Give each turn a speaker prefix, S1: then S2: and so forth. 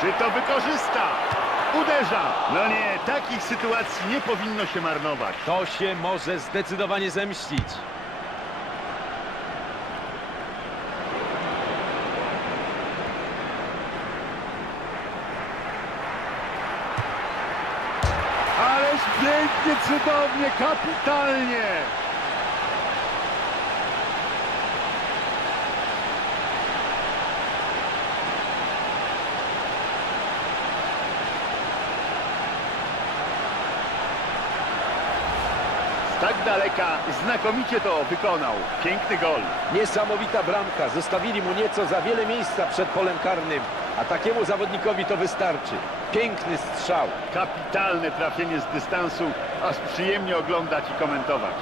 S1: Czy to wykorzysta? Uderza! No nie, takich sytuacji nie powinno się marnować.
S2: To się może zdecydowanie zemścić.
S1: Ależ pięknie, cudownie, kapitalnie! Tak daleka znakomicie to wykonał. Piękny gol.
S2: Niesamowita bramka. Zostawili mu nieco za wiele miejsca przed polem karnym. A takiemu zawodnikowi to wystarczy. Piękny strzał.
S1: Kapitalne trafienie z dystansu, aż przyjemnie oglądać i komentować.